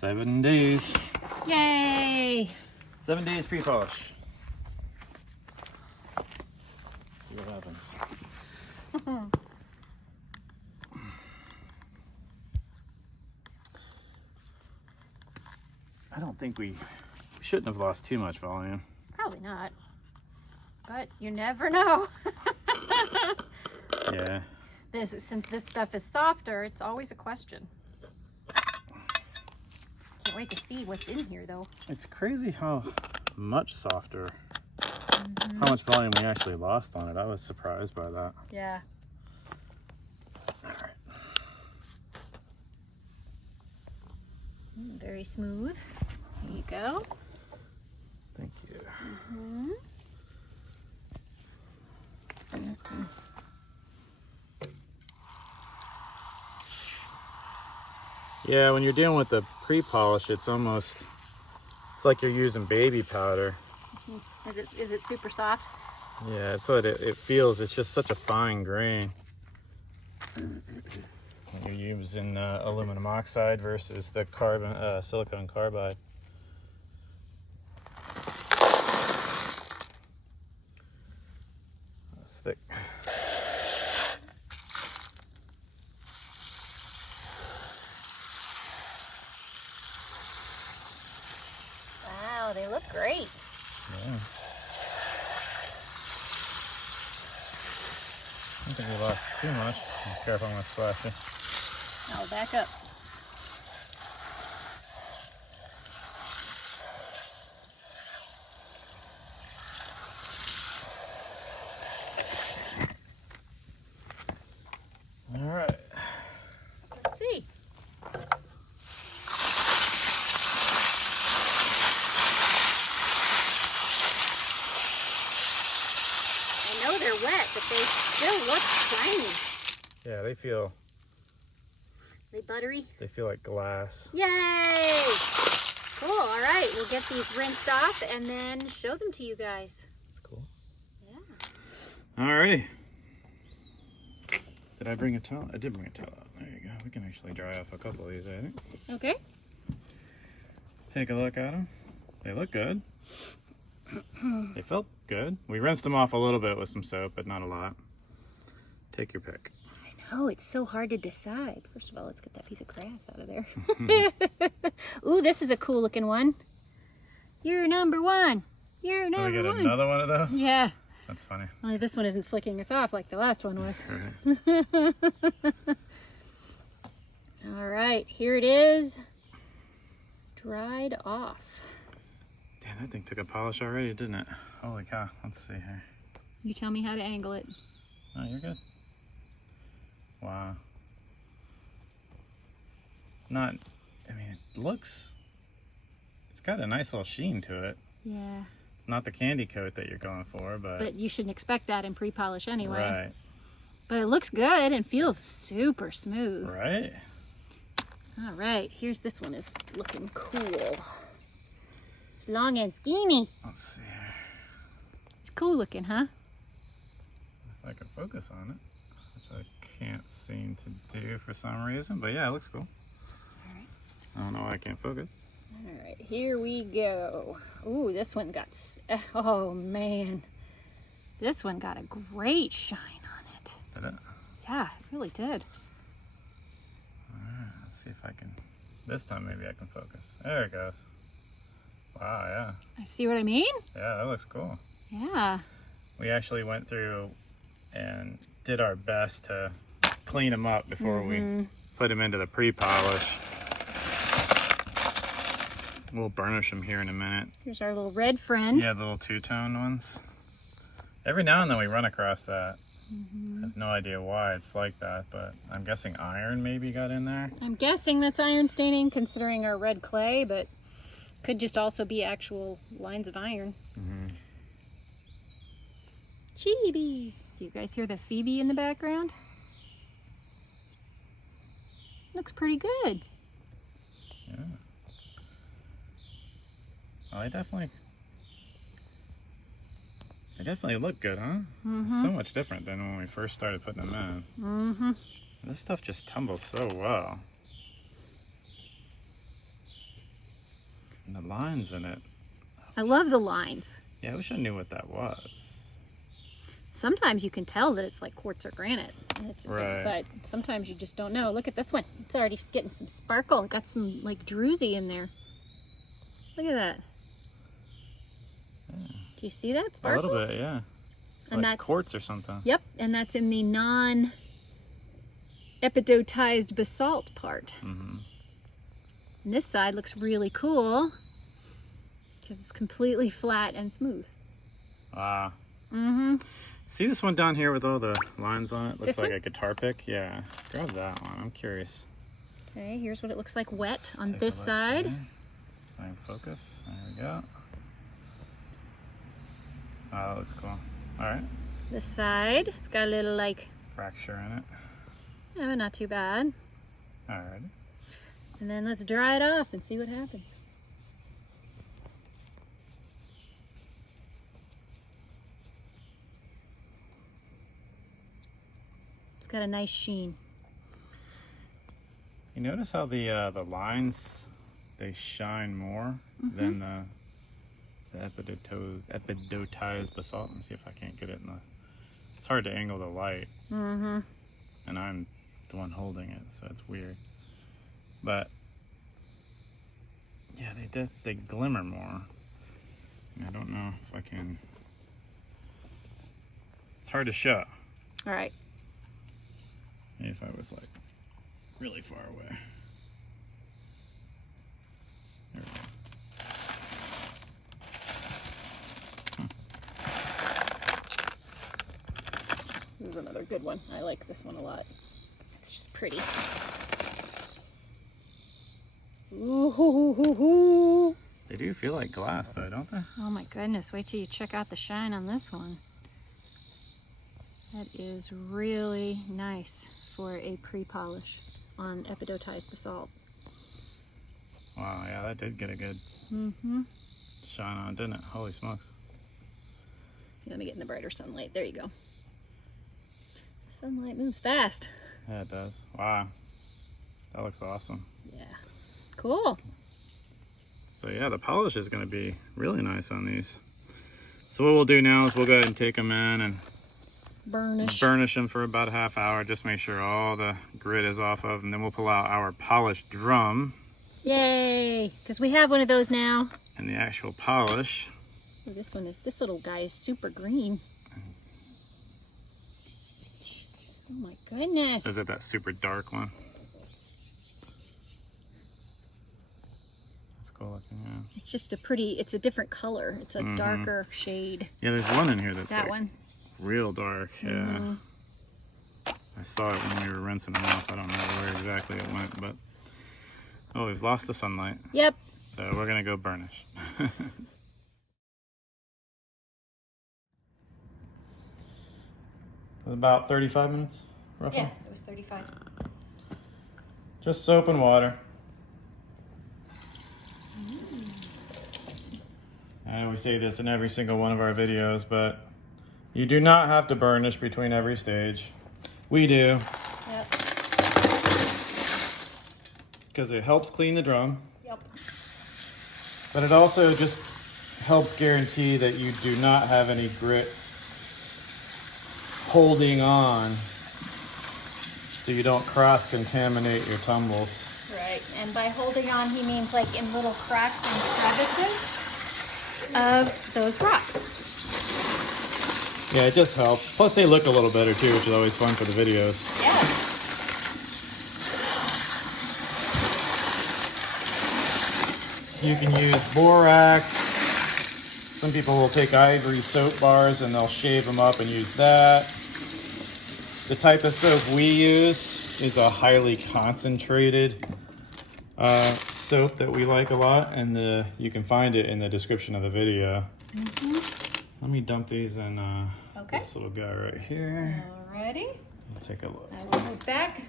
7 days. Yay! 7 days pre-polish. See what happens. I don't think we shouldn't have lost too much volume. Probably not. But you never know. Yeah. Since this stuff is softer, it's always a question. Can't wait to see what's in here, though. It's crazy how much softer, how much volume we actually lost on it. I was surprised by that. Yeah. All right. Very smooth. There you go. Thank you. Yeah, when you're dealing with the pre-polish, it's like you're using baby powder. Is it super soft? Yeah, that's what it feels. It's just such a fine grain. When you're using aluminum oxide versus the silicone carbide. That's thick. Wow, they look great. Yeah. I don't think we lost too much. Be careful, I'm going to splash it. I'll back up. All right. Let's see. I know they're wet, but they still look shiny. Yeah, they feel Buttery. They feel like glass. Yay! Cool. All right, we'll get these rinsed off and then show them to you guys. That's cool. Yeah. Alrighty. Did I bring a towel? I did bring a towel out. There you go. We can actually dry off a couple of these, I think. Okay. Take a look at them. They look good. They felt good. We rinsed them off a little bit with some soap, but not a lot. Take your pick. Oh, it's so hard to decide. First of all, let's get that piece of grass out of there. Ooh, this is a cool looking one. You're number one. You're number one. We get another one of those? Yeah. That's funny. Only this one isn't flicking us off like the last one was. Right. All right, here it is. Dried off. Damn, that thing took a polish already, didn't it? Holy cow. Let's see here. You tell me how to angle it. Oh, you're good. Wow. I mean, it's got a nice little sheen to it. Yeah. It's not the candy coat that you're going for, But you shouldn't expect that in pre-polish anyway. Right. But it looks good and feels super smooth. Right. All right, here's this one is looking cool. It's long and skinny. Let's see here. It's cool looking, huh? If I can focus on it, which I can't seem to do for some reason, but yeah, it looks cool. All right. I don't know why I can't focus. All right, here we go. Ooh, this one got, oh man. This one got a great shine on it. Did it? Yeah, it really did. Alright, let's see if I can, this time maybe I can focus. There it goes. Wow, yeah. I see what I mean? Yeah, that looks cool. Yeah. We actually went through and did our best to clean them up before we put them into the pre-polish. We'll burnish them here in a minute. Here's our little red friend. Yeah, the little two-tone ones. Every now and then we run across that. I have no idea why it's like that, but I'm guessing iron maybe got in there. I'm guessing that's iron staining considering our red clay, but could just also be actual lines of iron. Chibi! Do you guys hear the Phoebe in the background? Looks pretty good. Yeah. Well, they definitely look good, huh? It's so much different than when we first started putting them in. This stuff just tumbles so well. And the lines in it. I love the lines. Yeah, I wish I knew what that was. Sometimes you can tell that it's like quartz or granite. And it's, Right. But sometimes you just don't know. Look at this one. It's already getting some sparkle. It got some like druzy in there. Look at that. Yeah. Do you see that A sparkle? little bit, yeah. And Like that's quartz or something. Yep, and that's in the non-epidotized basalt part. Mm-hmm. And this side looks really cool because it's completely flat and smooth. Ah. Mm-hmm. See this one down here with all the lines on it? Looks This like one? a guitar pick. Yeah. Grab that one. I'm curious. Okay, here's what it looks like wet Let's on take a this look side. here. Try and focus. There we go. Oh, that looks cool. All right. This side, it's got a little like, Fracture in it. oh, not too bad. All right. And then let's dry it off and see what happens. It's got a nice sheen. You notice how the lines, they shine more than the epidotized basalt. Let me see if I can't get it in the... It's hard to angle the light. Mm-hmm. And I'm the one holding it, so it's weird. But yeah, they glimmer more. And I don't know if I can... It's hard to show. All right. Maybe if I was like really far away. There we go. This is another good one. I like this one a lot. It's just pretty. Ooh. They do feel like glass though, don't they? Oh my goodness, wait till you check out the shine on this one. That is really nice for a pre-polish on epidotized basalt. Wow, yeah, that did get a good shine on, didn't it? Holy smokes. Let me get in the brighter sunlight. There you go. Sunlight moves fast. Yeah, it does. Wow. That looks awesome. Yeah. Cool. So yeah, the polish is going to be really nice on these. So what we'll do now is we'll go ahead and take them in and burnish them for about a half hour. Just make sure all the grit is off of, and then we'll pull out our polished drum. Yay! Because we have one of those now. And the actual polish. Oh, this little guy is super green. Oh my goodness. Is it that super dark one? That's cool looking, yeah. It's just it's a different color. It's a darker shade. Yeah, there's one in here that's That like one. real dark, yeah. I saw it when we were rinsing them off. I don't know where exactly it went, but... Oh, we've lost the sunlight. Yep. So we're gonna go burnish. About 35 minutes, roughly? Yeah, it was 35. Just soap and water. And we say this in every single one of our videos, but you do not have to burnish between every stage. We do. Yep. Because it helps clean the drum. Yep. But it also just helps guarantee that you do not have any grit holding on so you don't cross-contaminate your tumbles. Right, and by holding on, he means like in little cracks and crevices of those rocks. Yeah, it just helps. Plus they look a little better too, which is always fun for the videos. Yeah. You can use borax. Some people will take ivory soap bars and they'll shave them up and use that. The type of soap we use is a highly concentrated soap that we like a lot, and you can find it in the description of the video. Let me dump these in this little guy right here. Alrighty. Let's take a look. I will move back.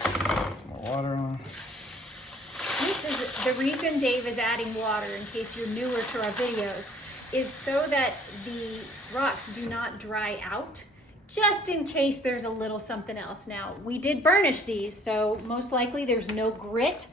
Some more water on. This is the reason Dave is adding water, in case you're newer to our videos, is so that the rocks do not dry out just in case there's a little something else. Now, we did burnish these, so most likely there's no grit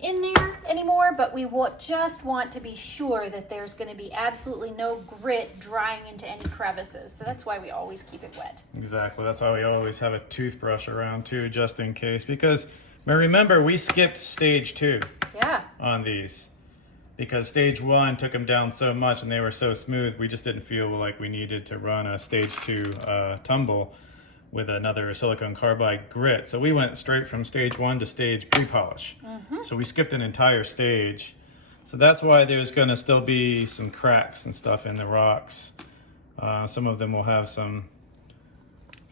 in there anymore, but we will just want to be sure that there's going to be absolutely no grit drying into any crevices. So that's why we always keep it wet. Exactly. That's why we always have a toothbrush around too, just in case. Because remember, we skipped stage 2 on these. Because stage 1 took them down so much and they were so smooth, we just didn't feel like we needed to run a stage 2 tumble with another silicone carbide grit. So we went straight from stage 1 to stage pre-polish. So we skipped an entire stage. So that's why there's gonna still be some cracks and stuff in the rocks. Some of them will have some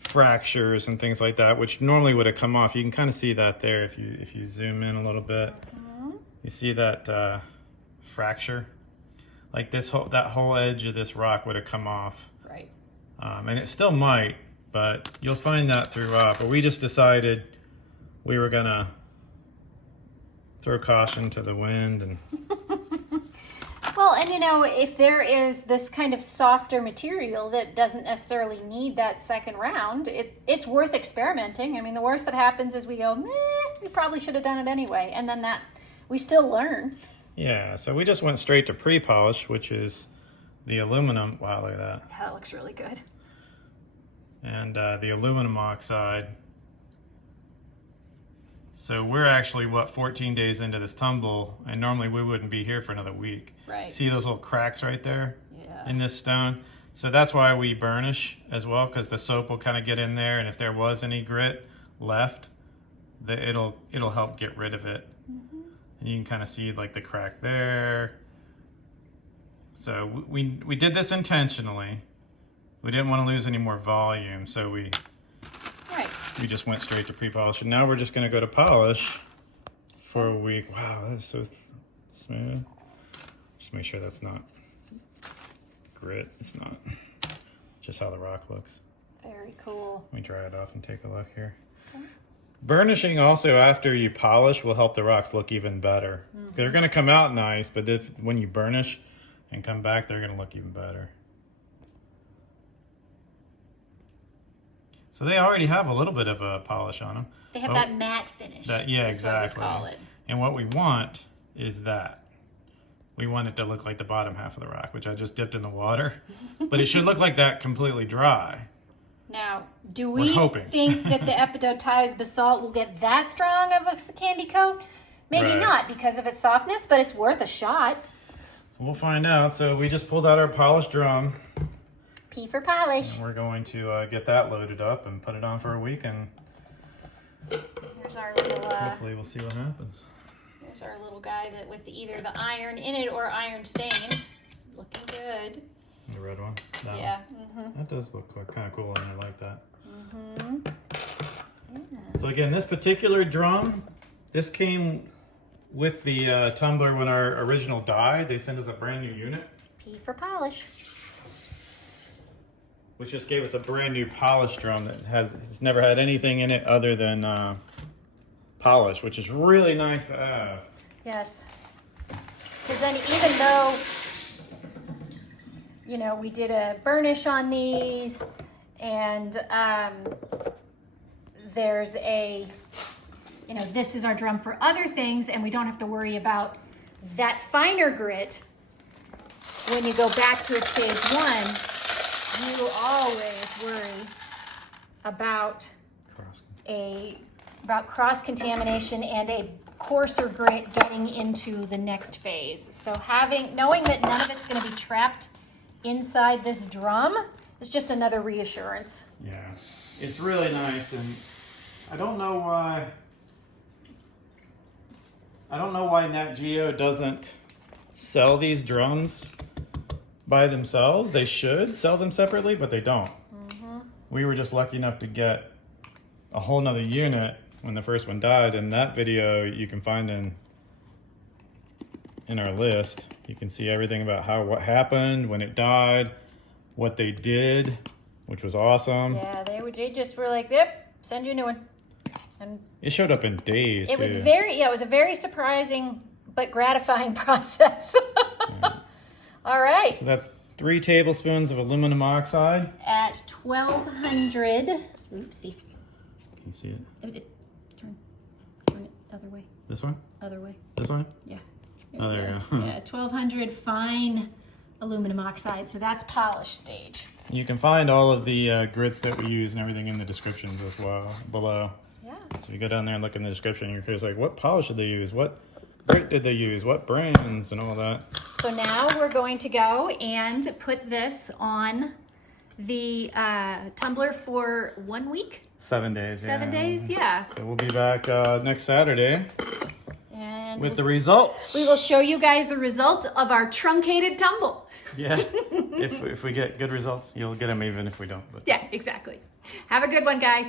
fractures and things like that, which normally would have come off. You can kind of see that there if you zoom in a little bit. You see that fracture, like that whole edge of this rock would have come off, right? And it still might, but you'll find that throughout. But we just decided we were gonna throw caution to the wind. And well, and you know, if there is this kind of softer material that doesn't necessarily need that second round, it's worth experimenting. I mean, the worst that happens is we go, we probably should have done it anyway, and then that we still learn. Yeah, so we just went straight to pre-polish, which is the aluminum. Wow, look at that. Yeah, that looks really good. And the aluminum oxide. So we're actually, 14 days into this tumble, and normally we wouldn't be here for another week. Right. See those little cracks right there? Yeah. In this stone? So that's why we burnish as well, because the soap will kind of get in there, and if there was any grit left, it'll help get rid of it. And you can kind of see like the crack there. So we did this intentionally. We didn't want to lose any more volume, so we just went straight to pre-polish. And now we're just going to go to polish for a week. Wow, that is so smooth. Just make sure that's not grit. It's not. Just how the rock looks. Very cool. Let me dry it off and take a look here. Okay. Burnishing also after you polish will help the rocks look even better. They're going to come out nice, but when you burnish and come back, they're going to look even better. So they already have a little bit of a polish on them. They have that matte finish. Yeah, exactly. What we call it. And what we want is that. We want it to look like the bottom half of the rock, which I just dipped in the water. But it should look like that completely dry. Now, do we hoping. think that the epidotized basalt will get that strong of a candy coat? Maybe not because of its softness, but it's worth a shot. We'll find out. So we just pulled out our polished drum. P for polish. And we're going to get that loaded up and put it on for a week, and here's our little. Hopefully, we'll see what happens. Here's our little guy that with either the iron in it or iron stain, looking good. The red one. Yeah. That does look kind of cool, and I like that. Yeah. So again, this particular drum, this came with the tumbler when our original died. They sent us a brand new unit. P for polish. Which just gave us a brand new polished drum that has never had anything in it other than polish, which is really nice to have. Yes. Because then even though, you know, we did a burnish on these, and there's a, you know, this is our drum for other things, and we don't have to worry about that finer grit. When you go back to a stage 1, you always worry about cross-contamination and a coarser grit getting into the next phase. So knowing that none of it's going to be trapped inside this drum is just another reassurance. Yeah, it's really nice, and I don't know why Nat Geo doesn't sell these drums by themselves. They should sell them separately, but they don't. We were just lucky enough to get a whole nother unit when the first one died, and that video you can find in our list. You can see everything about what happened when it died, what they did, which was awesome. Yeah, they just were like, yep, send you a new one. And it showed up in days. It was it was a very surprising but gratifying process. All right. So 3 tablespoons of aluminum oxide. At 1200. Oopsie. Can you see it? Turn it other way. This one? Other way. This one? Yeah. Oh, there you go. Yeah, 1200 fine aluminum oxide. So that's polish stage. You can find all of the grits that we use and everything in the descriptions as well below. Yeah. So you go down there and look in the description, you're just like, what polish did they use? What grit did they use? What brands and all that? So now we're going to go and put this on the tumbler for 1 week. 7 days. 7 days, yeah. So we'll be back next Saturday And with the results. we will show you guys the result of our truncated tumble. Yeah. if we get good results, you'll get them even if we don't. But. Yeah, exactly. Have a good one, guys.